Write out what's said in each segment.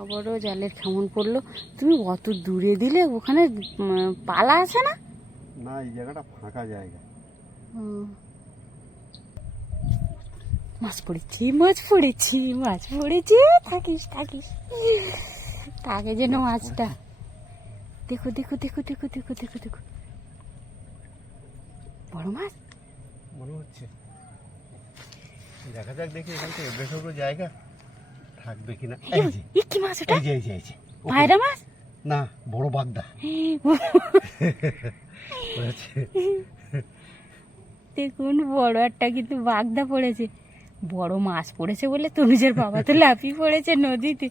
আবারও জালের কেমন পড়লো। তুমি অত দূরে দিলে, ওখানে পালা আছে না? না, এই জায়গাটা ফাঁকা জায়গা। মাছ পড়েছি, মাছ পড়েছি, মাছ পড়েছি। থাকিস থাকিস, থাকে যেন মাছটা। দেখো দেখো দেখো দেখো দেখো দেখো দেখো, বড় মাছ মনে হচ্ছে। দেখা যাক, দেখি এখান থেকে বেসবো জায়গা থাকবে কিনা। এই যে কি মাছ ওটা? এই যে এই যে এই যে পায়রা মাছ না, বড় বাগদা। দেখুন, বড় একটা কিন্তু বাগদা পড়েছে। বড় মাছ পড়েছে বলে তনুজের বাবা তো লাফিয়ে পড়েছে নদীতে।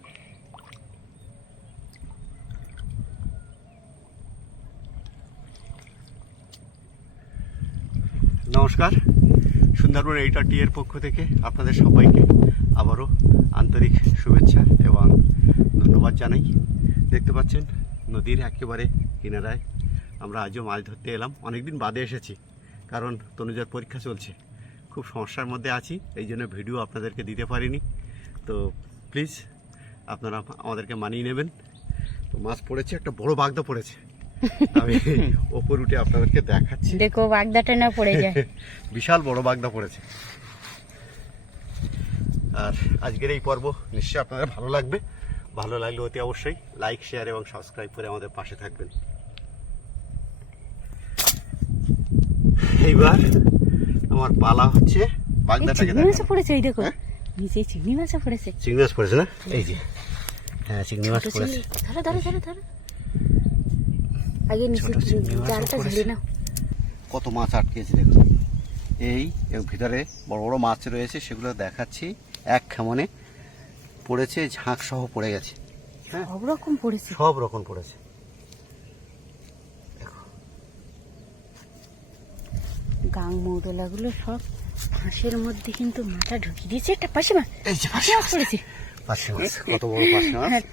নমস্কার, সুন্দরবন এইটা টি এর পক্ষ থেকে আপনাদের সবাইকে আবারও আন্তরিক শুভেচ্ছা এবং ধন্যবাদ জানাই। দেখতে পাচ্ছেন নদীর একেবারে কিনারায় আমরা আজও মাছ ধরতে এলাম। অনেকদিন বাদে এসেছি, কারণ তনুজার পরীক্ষা চলছে, খুব সমস্যার মধ্যে আছি, এই জন্য ভিডিও আপনাদেরকে দিতে পারিনি। তো প্লিজ আপনারা আমাদেরকে মানিয়ে নেবেন। তো মাছ পড়েছে, একটা বড় বাগদা পড়েছে। আমি ওপর উঠে আপনাদেরকে দেখাচ্ছি। দেখো বাগদাটা না পড়ে যায়। বিশাল বড় বাগদা পড়েছে। আর আজকের এই পর্ব নিশ্চয়ই আপনাদের ভালো লাগবে। ভালো লাগলে অতি অবশ্যই লাইক, শেয়ার এবং সাবস্ক্রাইব করে আমাদের পাশে থাকবেন। এইবার আমার পালা হচ্ছে বাগদাটাকে চিংড়ি মাছ পড়েছে। এই দেখো, নিচে চিংড়ি মাছ পড়েছে। চিংড়ি মাছ পড়েছে না? এই যে, হ্যাঁ, চিংড়ি মাছ পড়েছে। ধরো ধরো ধরো ধরো, আগে নিচে জালটা ঝেড়ে নাও। কত মাছ আটকেছে দেখুন। এই ভিতরে বড় বড় মাছ রয়েছে, সেগুলো দেখাচ্ছি। এক খেমনে পড়েছে, ঝাঁক সহ পড়ে গেছে। হ্যাঁ, সব রকম পড়েছে, সব রকম পড়েছে। গাং মৌরলাগুলো সব ফাঁসের মধ্যে কিন্তু মাথা ঢুকিয়ে দিয়েছে। একটা পাশে মাছ, এই যে পাশে মাছ পড়েছে। পাশে মাছ, কত বড় পাশে মাছ।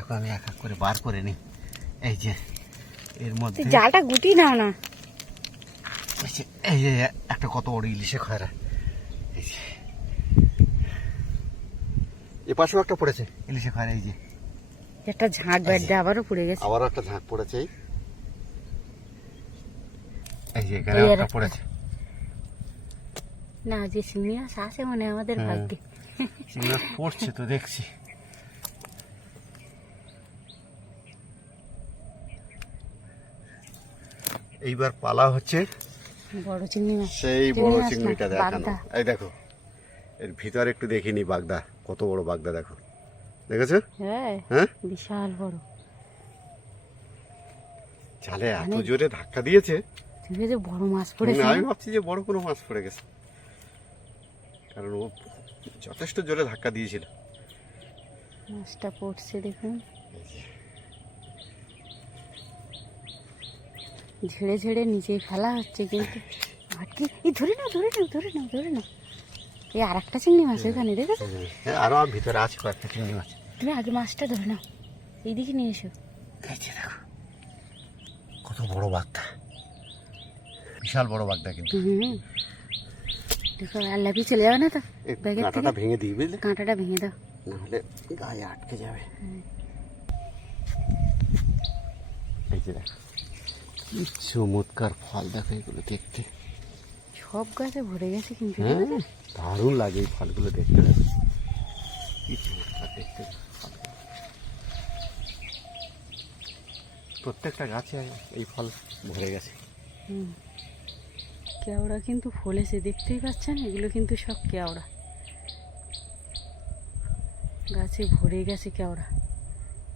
এখন আমি এক এক করে বার করে নিই। এই যে এর মধ্যে জালটা গুটি নাও না। এই যে একটা কত বড় ইলিশে খয়রা। এই যে এ পাশেও একটা পড়েছে ইলিশে খয়রা। এই যে একটা ঝাঁক বেড়ে আবারও পড়ে গেছে। আবারও একটা ঝাঁক পড়েছে। এই যে এখানে একটা পড়েছে। না, যে চিংড়ি মাছ আছে মনে হয় আমাদের ভাগ্যে। চিংড়ি মাছ পড়ছে তো দেখছি। এইবার পালা হচ্ছে বড় চিংড়ি মাছ, সেই বড় চিংড়িটা দেখানো। এই দেখো, এর ভিতরে একটু দেখিনি বাগদা, কত বড় বাগদা দেখো, দেখেছো? হ্যাঁ, হ্যাঁ, বিশাল বড়। জালে এত জোরে ধাক্কা দিয়েছে, তুমি যে বড় মাছ পড়েছে। আমি ভাবছি যে বড় কোনো মাছ পড়ে গেছে, কারণ ও যথেষ্ট জোরে ধাক্কা দিয়েছিল। মাছটা পড়ছে দেখুন, ঝেড়ে ঝেড়ে নিচে ফেলা হচ্ছে, কিন্তু আটকে। এই ধরে নাও ধরে নাও ধরে নাও ধরে নাও। এই আর একটা চিংড়ি মাছ ওখানে দেখেছো? হ্যাঁ, আরো ভিতরে আছে কয়েকটা চিংড়ি মাছ। তুমি আগে মাছটা ধরে নাও, এইদিকে নিয়ে এসো। এই যে দেখো, কত বড় বাগদা, বিশাল বড় বাগদা। কিন্তু দেখো, আর লাফিয়ে চলে যাবে না তো ব্যাগের থেকে? কাঁটাটা ভেঙে দিই, বুঝলে? কাঁটাটা ভেঙে দাও, নাহলে গায়ে আটকে যাবে। এই যে দেখো, কি চমৎকার ফল দেখো, এগুলো দেখতে সব গাছে ভরে গেছে কিন্তু। দারুণ লাগে এই ফলগুলো দেখতে। কি চমৎকার দেখতে ফলগুলো। প্রত্যেকটা গাছে এই ফল ভরে গেছে। কেওড়া কিন্তু ফলেছে, দেখতেই পাচ্ছেন। এগুলো কিন্তু সব কেওড়া, গাছে ভরে গেছে কেওড়া।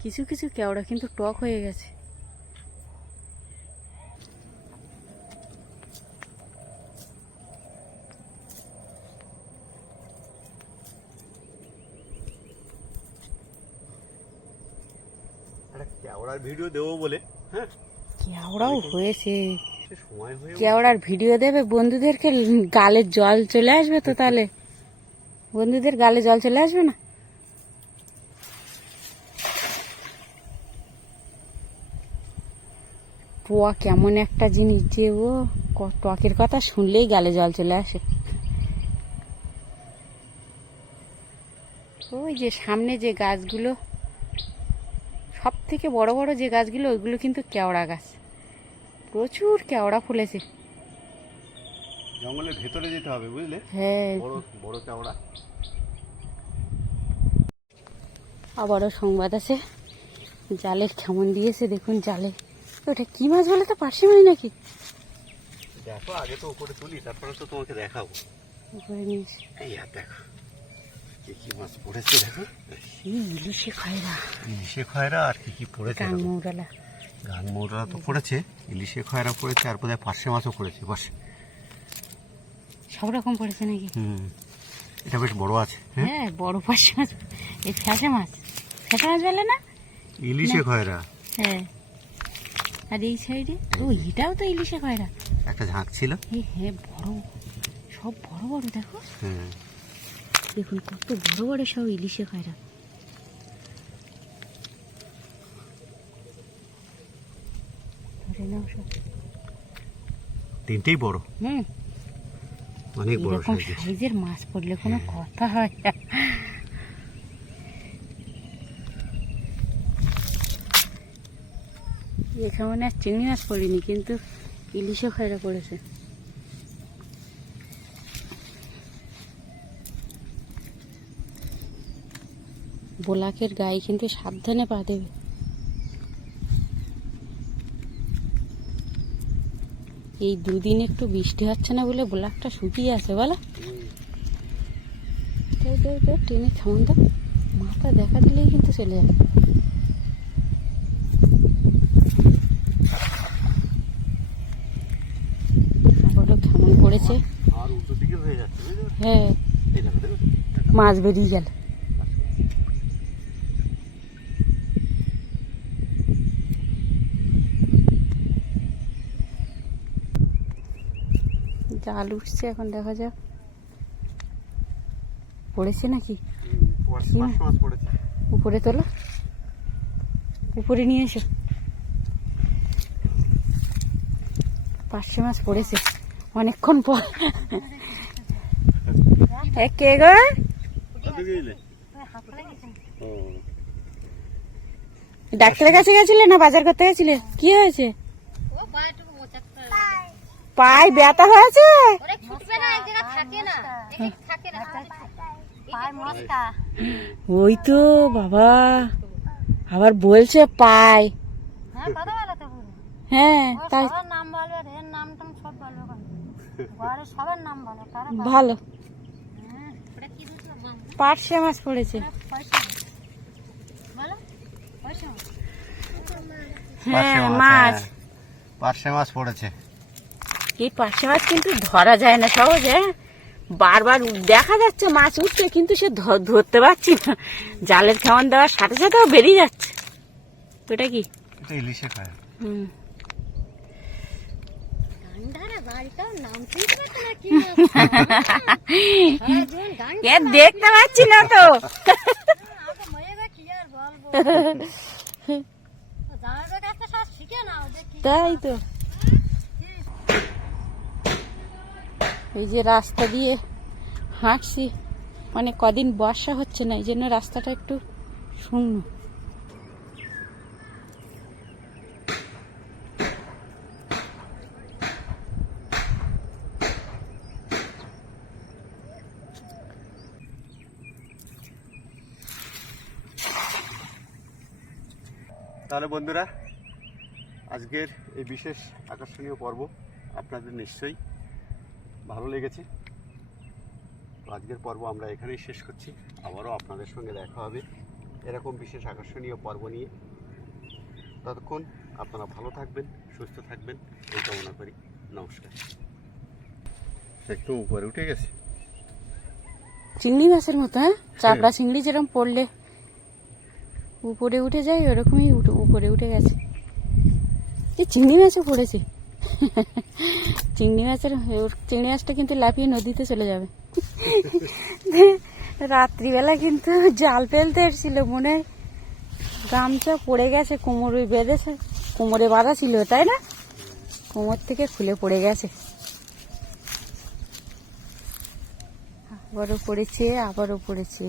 কিছু কিছু কেওড়া কিন্তু টক হয়ে গেছে। কেওড়ার ভিডিও দেবো বলে, হ্যাঁ, কেওড়াও হয়েছে। সময় হয়ে কেওড়ার ভিডিও দেবে, বন্ধুদেরকে গালে জল চলে আসবে তো। তাহলে বন্ধুদের গালে জল চলে আসবে না? টক এমন একটা জিনিস যে ও টকের কথা শুনলেই গালে জল চলে আসে। ওই যে সামনে যে গাছগুলো, সব থেকে বড় বড় যে গাছগুলো, ওইগুলো কিন্তু কেওড়া গাছ। প্রচুর কেওড়া ফুলেছে। জঙ্গলের ভেতরে যেতে হবে, বুঝলে? হ্যাঁ, বড় বড় কেওড়া। আবারও সংবাদ আছে, জালের কেমন দিয়েছে দেখুন। জালে ওটা কি মাছ বলে তো, পার্শে মাছ নাকি? দেখো, আগে তো উপরে তুলি, তারপরে তো তোমাকে দেখাবো। উপরে নিস। এই আর দেখো কি কি মাছ পড়েছে, দেখো। ইলিশে খয়রা, ইলিশে খয়রা আর কি কি পড়েছে। গাংমৌরালা, গাংমৌরা তো পড়েছে, ইলিশে খয়রা পড়েছে, আর বোধহয় পার্শে মাছও পড়েছে। বাস সব রকম পড়েছে নাকি? এটা বেশ বড় আছে। হ্যাঁ, বড় পার্শে মাছ। এই ফ্যাসে মাছ, ফ্যাসে মাছ বলে না? ইলিশে খয়রা। হ্যাঁ, আর এই সাইডে ও, এটাও তো ইলিশে খয়রা। একটা ঝাঁক ছিল। হ্যাঁ, বড়, সব বড় বড় দেখো। হ্যাঁ, দেখুন কত বড় বড় সব ইলিশে খয়রা। ধরে নাও সব। তিনটেই বড়, অনেক বড় এরকম সাইজের মাছ পড়লে কোনো কথা হয় না। এখানে আর চিংড়ি মাছ পড়েনি, কিন্তু ইলিশও খয়রা পড়েছে। বোলাকের গায়ে কিন্তু সাবধানে পা দেবে। এই দুদিন একটু বৃষ্টি হচ্ছে না বলে বোলাকটা শুকিয়ে আছে, বলো? টেনে থামন দাও, মাথা দেখা দিলেই কিন্তু চলে যাবে। আবারও কেমন পড়েছে। আর উল্টো দিকে হয়ে যাচ্ছে, হ্যাঁ, মাছ বেরিয়ে গেল। জাল উঠছে, এখন দেখা যাক পড়েছে নাকি। উপরে তোলো, উপরে নিয়ে এসো। পার্শে মাছ পড়েছে অনেকক্ষণ পর। কে গো? ডাক্তারের কাছে গেছিলে না বাজার করতে গেছিলে? কি হয়েছে? পায়ে ব্যথা হয়েছে? ওই তো বাবা, আবার বলছে পায়। হ্যাঁ, তাই ভালো। পার্শে মাছ পড়েছে। হ্যাঁ, মাছ, পার্শে মাছ পড়েছে। এই পার্শে মাছ কিন্তু ধরা যায় না সহজে। বারবার দেখা যাচ্ছে মাছ উঠছে, কিন্তু সে ধরতে পারছি না। জালের খাওয়ান দেওয়ার সাথে সাথে বেরিয়ে যাচ্ছে। ওটা কি? ইলিশে খায়। দেখতে পাচ্ছি না তো। তাই তো, এই যে রাস্তা দিয়ে হাঁটছি, মানে কদিন বর্ষা হচ্ছে না, এই জন্য রাস্তাটা একটু শূন্য। তাহলে বন্ধুরা, আজকের এই বিশেষ আকর্ষণীয় পর্ব আপনাদের নিশ্চয়ই ভালো লেগেছে। তো আজকের পর্ব আমরা এখানেই শেষ করছি। আবারও আপনাদের সঙ্গে দেখা হবে এরকম বিশেষ আকর্ষণীয় পর্ব নিয়ে। ততক্ষণ আপনারা ভালো থাকবেন, সুস্থ থাকবেন, এই কামনা করি। নমস্কার। একটু উপরে উঠে গেছে, চিংড়ি মাছের মতো। হ্যাঁ, চাপড়া চিংড়ি যেরকম পড়লে উপরে উঠে যায়, ওরকমই উপরে উঠে গেছে। এই চিংড়ি মাছও পড়েছে। চিংড়ি মাছটা কিন্তু লাফিয়ে নদীতে চলে যাবে। রাত্রিবেলা কিন্তু জাল ফেলতে এসেছিল, মনে হয় গামছা পড়ে গেছে, কোমরে বেঁধেছে, কোমরে বাঁধা ছিল, তাই না? কোমর থেকে খুলে পড়ে গেছে। আবারও পড়েছে, আবারও পড়েছে।